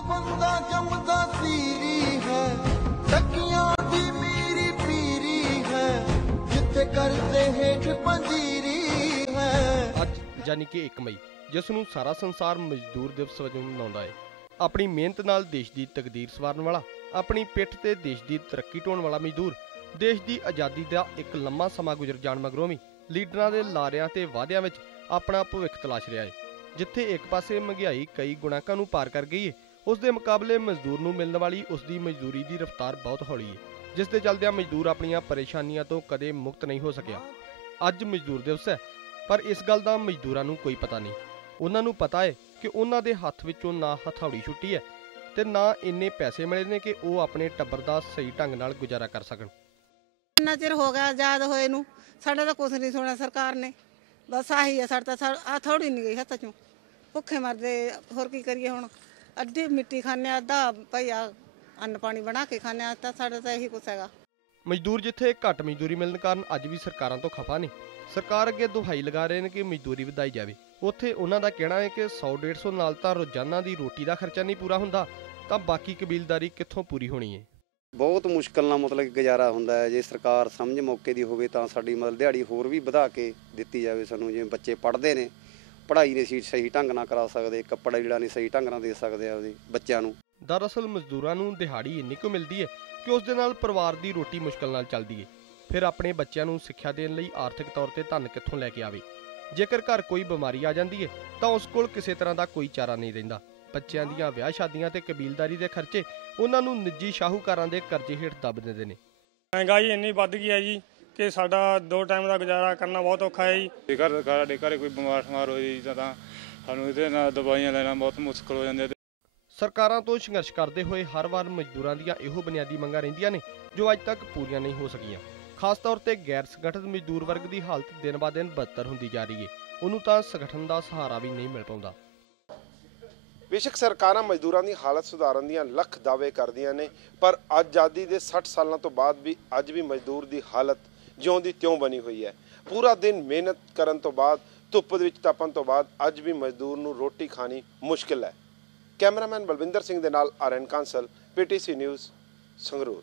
ਬੰਦਾ ਜੰਮਦਾ ਸੀਰੀ ਹੈ। ਟੱਕੀਆਂ ਦੀ ਮੇਰੀ ਪੀਰੀ ਹੈ। ਜਿੱਥੇ ਕਰਦੇ ਹੇਠ ਪੰਜੀਰੀ ਹੈ। ਅੱਜ ਯਾਨੀ ਕਿ 1 ਮਈ, ਜਿਸ ਨੂੰ ਸਾਰਾ ਸੰਸਾਰ ਮਜ਼ਦੂਰ ਦਿਵਸ ਵਜੋਂ ਮਨਾਉਂਦਾ ਹੈ। ਆਪਣੀ ਮਿਹਨਤ ਨਾਲ ਦੇਸ਼ ਦੀ ਤਕਦੀਰ ਸਵਾਰਨ ਵਾਲਾ, ਆਪਣੀ ਪਿੱਠ ਤੇ ਦੇਸ਼ ਦੀ ਤਰੱਕੀ ਢੋਣ ਵਾਲਾ ਮਜ਼ਦੂਰ, ਦੇਸ਼ ਦੀ ਆਜ਼ਾਦੀ ਦਾ ਇੱਕ ਲੰਮਾ ਸਮਾਂ ਗੁਜ਼ਰ ਜਾਣ ਮਗਰੋਂ ਵੀ ਲੀਡਰਾਂ ਦੇ ਲਾਰਿਆਂ ਤੇ ਵਾਅਦਿਆਂ ਵਿੱਚ ਆਪਣਾ ਭਵਿੱਖ ਤਲਾਸ਼ ਰਿਹਾ ਹੈ। ਜਿੱਥੇ ਇੱਕ ਪਾਸੇ ਮਹਿੰਗਾਈ ਕਈ ਗੁਣਾਕਾਂ ਨੂੰ ਪਾਰ ਕਰ ਗਈ ਹੈ ਉਸ ਦੇ ਮੁਕਾਬਲੇ ਮਜ਼ਦੂਰ ਨੂੰ ਮਿਲਣ ਵਾਲੀ ਉਸ ਦੀ ਮਜ਼ਦੂਰੀ ਦੀ ਰਫ਼ਤਾਰ ਬਹੁਤ ਹੌਲੀ ਹੈ, ਜਿਸ ਦੇ ਚੱਲਦਿਆਂ ਮਜ਼ਦੂਰ ਆਪਣੀਆਂ ਪਰੇਸ਼ਾਨੀਆਂ ਤੋਂ ਕਦੇ ਮੁਕਤ ਨਹੀਂ ਹੋ ਸਕਿਆ। ਅੱਜ ਮਜ਼ਦੂਰ ਦਿਵਸ ਹੈ, ਪਰ ਇਸ ਗੱਲ ਦਾ ਮਜ਼ਦੂਰਾਂ ਨੂੰ ਕੋਈ ਪਤਾ ਨਹੀਂ। ਉਹਨਾਂ ਨੂੰ ਪਤਾ ਹੈ ਕਿ ਉਹਨਾਂ ਦੇ ਹੱਥ ਵਿੱਚੋਂ ਨਾ ਹਥੌੜੀ ਛੁੱਟੀ ਹੈ ਤੇ ਨਾ ਇੰਨੇ ਪੈਸੇ ਮਿਲੇ ਨੇ ਕਿ ਉਹ ਆਪਣੇ ਟੱਬਰ ਦਾ ਸਹੀ ਢੰਗ ਨਾਲ ਗੁਜ਼ਾਰਾ ਕਰ ਸਕਣ। ਇੰਨਾ ਚਿਰ ਹੋ ਗਿਆ ਆਜ਼ਾਦ ਹੋਏ ਨੂੰ, ਸਾਡਾ ਤਾਂ ਕੁਝ ਨਹੀਂ ਸੁਣਿਆ ਸਰਕਾਰ ਨੇ। ਬਸ ਆਹੀ ਹੈ, ਸਾਡਾ ਤਾਂ ਆ ਥੋੜੀ ਨਹੀਂ ਗਈ ਹੱਥ ਚੋਂ। ਭੁੱਖੇ ਮਰਦੇ, ਹੋਰ ਕੀ ਕਰੀਏ ਹੁਣ? ਅੱਧੀ ਮਿੱਟੀ ਖਾਣੇ ਆ, ਅੱਧਾ ਭਈਆ ਅੰਨ ਪਾਣੀ ਬਣਾ ਕੇ ਖਾਣੇ ਆ ਤਾਂ ਸਾਡਾ ਤਾਂ ਇਹੀ ਕੁਛ ਹੈਗਾ। ਮਜ਼ਦੂਰ ਜਿੱਥੇ ਘੱਟ ਮਜ਼ਦੂਰੀ ਮਿਲਣ ਕਾਰਨ ਅੱਜ ਵੀ ਸਰਕਾਰਾਂ ਤੋਂ ਖਫਾ ਨੇ ਸਰਕਾਰ ਅੱਗੇ ਦੁਹਾਈ ਲਗਾ ਰਹੇ ਨੇ ਕਿ ਮਜ਼ਦੂਰੀ ਵਧਾਈ ਜਾਵੇ। ਉੱਥੇ ਉਹਨਾਂ ਦਾ ਕਹਿਣਾ ਹੈ ਕਿ 100 150 ਨਾਲ ਤਾਂ ਰੋਜ਼ਾਨਾ ਦੀ ਰੋਟੀ ਦਾ ਖਰਚਾ ਨਹੀਂ ਪੂਰਾ ਹੁੰਦਾ ਤਾਂ ਬਾਕੀ ਕਬੀਲਦਾਰੀ ਕਿੱਥੋਂ ਪੂਰੀ ਹੋਣੀ ਹੈ? ਬਹੁਤ ਮੁਸ਼ਕਲ ਨਾਲ ਮਤਲਬ ਕਿ ਗੁਜ਼ਾਰਾ ਹੁੰਦਾ ਹੈ। ਜੇ ਸਰਕਾਰ ਸਮਝ ਮੌਕੇ ਦੀ ਹੋਵੇ ਤਾਂ ਸਾਡੀ ਮਤਲਬ ਦਿਹਾੜੀ ਹੋਰ ਵੀ ਵਧਾ ਕੇ ਦਿੱਤੀ ਜਾਵੇ ਸਾਨੂੰ ਜਿਵੇਂ ਬੱਚੇ ਪੜ੍ਹਦੇ ਨੇ। ਪੜ੍ਹਾਈ ਨਹੀਂ ਸੀ ਸਹੀ ਢੰਗ ਨਾਲ ਕਰਾ ਸਕਦੇ ਕੱਪੜਾ ਜਿਹੜਾ ਨਹੀਂ ਸਹੀ ਢੰਗ ਨਾਲ ਦੇ ਸਕਦੇ ਆਪਦੇ ਬੱਚਿਆਂ ਨੂੰ। ਦਰਅਸਲ ਮਜ਼ਦੂਰਾਂ ਨੂੰ ਦਿਹਾੜੀ ਇੰਨੀ ਕੁ ਮਿਲਦੀ ਹੈ ਕਿ ਉਸ ਦੇ ਨਾਲ ਪਰਿਵਾਰ ਦੀ ਰੋਟੀ ਮੁਸ਼ਕਲ ਨਾਲ ਚੱਲਦੀ ਹੈ ਫਿਰ ਆਪਣੇ ਬੱਚਿਆਂ ਨੂੰ ਸਿੱਖਿਆ ਦੇਣ ਲਈ ਆਰਥਿਕ ਤੌਰ ਤੇ ਧਨ ਕਿੱਥੋਂ ਲੈ ਕੇ ਆਵੇ? ਜੇਕਰ ਘਰ ਕੋਈ ਬਿਮਾਰੀ ਆ ਜਾਂਦੀ ਹੈ ਤਾਂ ਉਸ ਕੋਲ ਕਿਸੇ ਤਰ੍ਹਾਂ ਦਾ ਕੋਈ ਚਾਰਾ ਨਹੀਂ ਰਹਿੰਦਾ। ਬੱਚਿਆਂ ਦੀਆਂ ਵਿਆਹ ਸ਼ਾਦੀਆਂ ਤੇ ਕਬੀਲਦਾਰੀ ਦੇ ਖਰਚੇ ਉਹਨਾਂ ਨੂੰ ਨਿੱਜੀ ਸ਼ਾਹੂਕਾਰਾਂ ਦੇ ਕਰਜ਼ੇ ਹੇਠ ਦੱਬ ਦਿੰਦੇ ਨੇ। ਮਹਿੰਗਾਈ ਇੰਨੀ ਵੱਧ ਗਈ ਹੈ ਜੀ ਕਿ ਸਾਡਾ ਦੋ ਟਾਈਮ ਦਾ ਗੁਜ਼ਾਰਾ ਕਰਨਾ ਬਹੁਤ ਔਖਾ ਹੈ ਜੀ। ਜੇਕਰ ਸਾਡੇ ਘਰੇ ਕੋਈ ਬਿਮਾਰ ਸ਼ਮਾਰ ਹੋ ਜਾਈ ਤਾਂ ਤਾਂ ਸਾਨੂੰ ਇਹਦੇ ਨਾਲ ਦਵਾਈਆਂ ਲੈਣਾ ਬਹੁਤ ਮੁਸ਼ਕਲ ਹੋ ਜਾਂਦੀ ਹੈ ਸਰਕਾਰਾਂ ਤੋਂ ਸੰਘਰਸ਼ ਕਰਦੇ ਹੋਏ ਹਰ ਵਾਰ ਮਜ਼ਦੂਰਾਂ ਦੀਆਂ ਇਹੋ ਬੁਨਿਆਦੀ ਮੰਗਾਂ ਰਹਿੰਦੀਆਂ ਨੇ ਜੋ ਅੱਜ ਤੱਕ ਪੂਰੀਆਂ ਨਹੀਂ ਹੋ ਸਕੀਆਂ। ਖਾਸ ਤੌਰ ਤੇ ਗੈਰ ਸੰਗਠਿਤ ਮਜ਼ਦੂਰ ਵਰਗ ਦੀ ਹਾਲਤ ਦਿਨ ਬਾ ਦਿਨ ਬਦਤਰ ਹੁੰਦੀ ਜਾ ਰਹੀ ਹੈ। ਉਹਨੂੰ ਤਾਂ ਸੰਗਠਨ ਦਾ ਸਹਾਰਾ ਵੀ ਨਹੀਂ ਮਿਲ ਪਾਉਂਦਾ। ਬੇਸ਼ੱਕ ਸਰਕਾਰਾਂ ਮਜ਼ਦੂਰਾਂ ਦੀ ਹਾਲਤ ਸੁਧਾਰਨ ਦੀਆਂ ਲੱਖ ਦਾਅਵੇ ਕਰਦੀਆਂ ਨੇ ਪਰ ਆਜ਼ਾਦੀ ਦੇ 60 ਸਾਲਾਂ ਤੋਂ ਬਾਅਦ ਵੀ ਅੱਜ ਵੀ ਮਜ਼ਦੂਰ ਦੀ ਹਾਲਤ ਜਿਉਂ ਦੀ ਤਿਉਂ ਬਣੀ ਹੋਈ ਹੈ। ਪੂਰਾ ਦਿਨ ਮਿਹਨਤ ਕਰਨ ਤੋਂ ਬਾਅਦ, ਧੁੱਪ ਦੇ ਵਿੱਚ ਤਪਣ ਤੋਂ ਬਾਅਦ, ਅੱਜ ਵੀ ਮਜ਼ਦੂਰ ਨੂੰ ਰੋਟੀ ਖਾਣੀ ਮੁਸ਼ਕਿਲ ਹੈ। ਕੈਮਰਾਮੈਨ ਬਲਵਿੰਦਰ ਸਿੰਘ ਦੇ ਨਾਲ RN Kansal, PTC news Sangrur.